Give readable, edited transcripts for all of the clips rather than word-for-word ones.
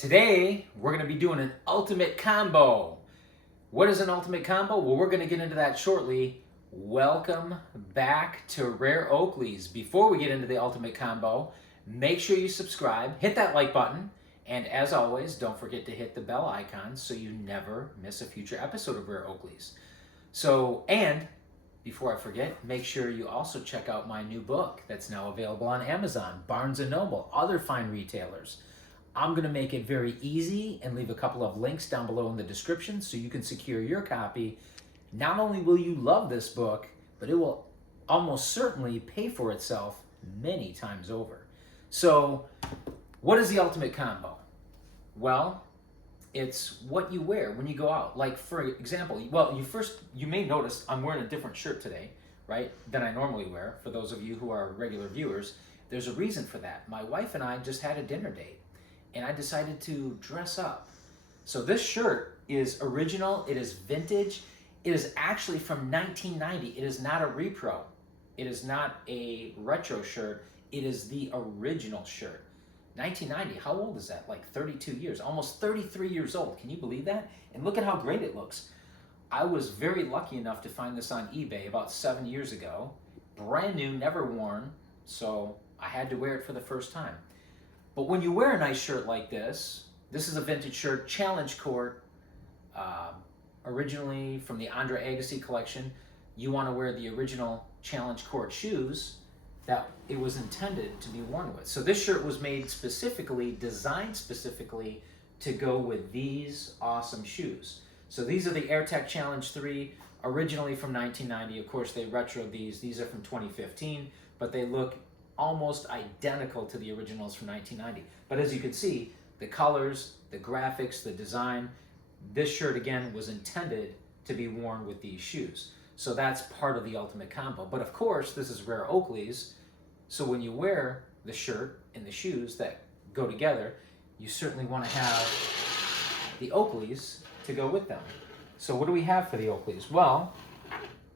Today, we're going to be doing an ultimate combo. What is an ultimate combo? Well, we're going to get into that shortly. Welcome back to Rare Oakleys. Before we get into the ultimate combo, make sure you subscribe, hit that like button, and as always, don't forget to hit the bell icon so you never miss a future episode of Rare Oakleys. And before I forget, make sure you also check out my new book that's now available on Amazon, Barnes & Noble, other fine retailers. I'm going to make it very easy and leave a couple of links down below in the description so you can secure your copy. Not only will you love this book, but it will almost certainly pay for itself many times over. So, what is the ultimate combo? Well, it's what you wear when you go out. Like, for example, you may notice I'm wearing a different shirt today, right, than I normally wear. For those of you who are regular viewers, there's a reason for that. My wife and I just had a dinner date, and I decided to dress up. So this shirt is original, it is vintage, it is actually from 1990. It is not a repro. It is not a retro shirt, it is the original shirt. 1990, how old is that? Like 32 years, almost 33 years old. Can you believe that? And look at how great it looks. I was very lucky enough to find this on eBay about 7 years ago. Brand new, never worn, so I had to wear it for the first time. But when you wear a nice shirt like this is a vintage shirt, Challenge Court, originally from the Agassi collection. You want to wear the original Challenge Court shoes that it was intended to be worn with. So this shirt was made specifically, designed specifically to go with these awesome shoes. So these are the AirTech Challenge 3, originally from 1990. Of course, they retroed these. These are from 2015, but they look almost identical to the originals from 1990. But as you can see, the colors, the graphics, the design, this shirt again was intended to be worn with these shoes. So that's part of the ultimate combo. But of course, this is Rare Oakleys, so when you wear the shirt and the shoes that go together, you certainly want to have the Oakleys to go with them. So what do we have for the Oakleys? Well,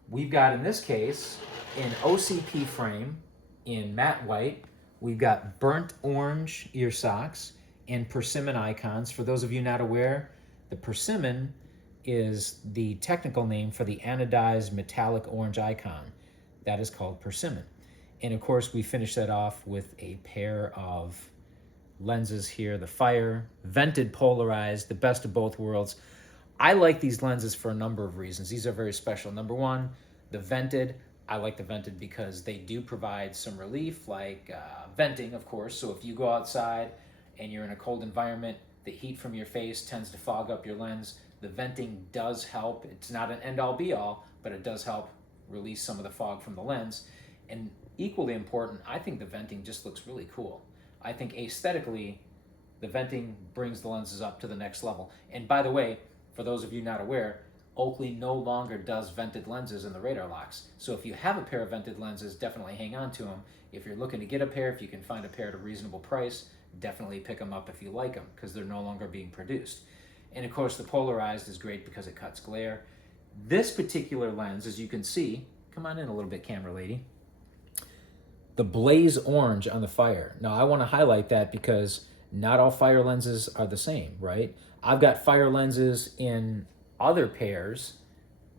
we've got, in this case, an OCP frame in matte white. We've got burnt orange ear socks and persimmon icons. For those of you not aware, the persimmon is the technical name for the anodized metallic orange icon. That is called persimmon. And of course, we finish that off with a pair of lenses here, the Fire, vented polarized, the best of both worlds. I like these lenses for a number of reasons. These are very special. Number one, the vented. I like the vented because they do provide some relief, like venting, of course. So if you go outside and you're in a cold environment, the heat from your face tends to fog up your lens. The venting does help. It's not an end-all be-all, but it does help release some of the fog from the lens. And equally important, I think the venting just looks really cool. I think aesthetically, the venting brings the lenses up to the next level. And by the way, for those of you not aware, Oakley no longer does vented lenses in the Radarlocks. So if you have a pair of vented lenses, definitely hang on to them. If you're looking to get a pair, if you can find a pair at a reasonable price, definitely pick them up if you like them, because they're no longer being produced. And of course, the polarized is great because it cuts glare. This particular lens, as you can see, come on in a little bit, camera lady, the blaze orange on the Fire. Now, I want to highlight that because not all Fire lenses are the same, right? I've got Fire lenses in other pairs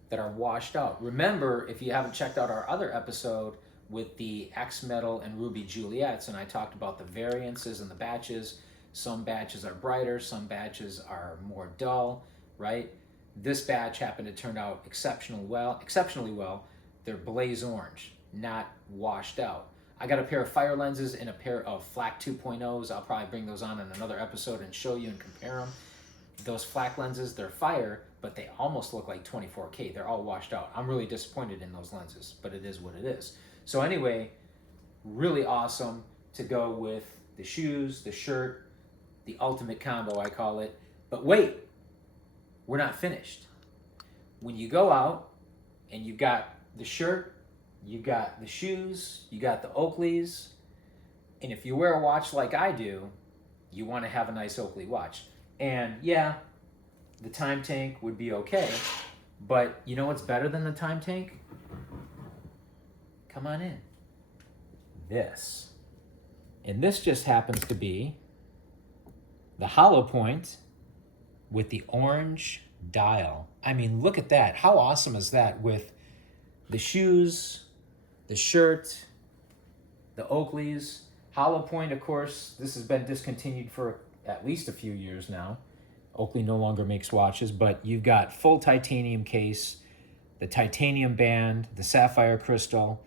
that are washed out. Remember, if you haven't checked out our other episode with the X Metal and Ruby Juliets, and I talked about the variances and the batches. Some batches are brighter, some batches are more dull, right? This batch happened to turn out exceptionally well. They're blaze orange, not washed out. I got a pair of Fire lenses and a pair of Flak 2.0s. I'll probably bring those on in another episode and show you and compare them. Those Flak lenses, they're Fire, but they almost look like 24K. They're all washed out. I'm really disappointed in those lenses, but it is what it is. So anyway, really awesome to go with the shoes, the shirt, the ultimate combo, I call it. But wait, we're not finished. When you go out and you've got the shirt, you got the shoes, you got the Oakleys, and if you wear a watch like I do, you want to have a nice Oakley watch. And yeah, the time tank would be okay, but you know what's better than the time tank? Come on in. This. And this just happens to be The hollow point with the orange dial. I mean, look at that. How awesome is that with the shoes, the shirt, the Oakleys. Hollow point, of course, this has been discontinued for at least a few years now. Oakley no longer makes watches, but you've got full titanium case, the titanium band, the sapphire crystal,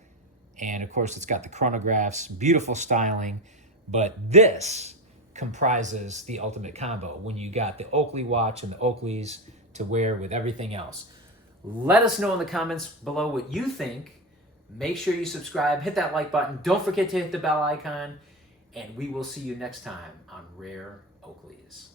and of course it's got the chronographs, beautiful styling. But this comprises the ultimate combo when you got the Oakley watch and the Oakleys to wear with everything else. Let us know in the comments below what you think. Make sure you subscribe, hit that like button. Don't forget to hit the bell icon, and we will see you next time on Rare Oakleys.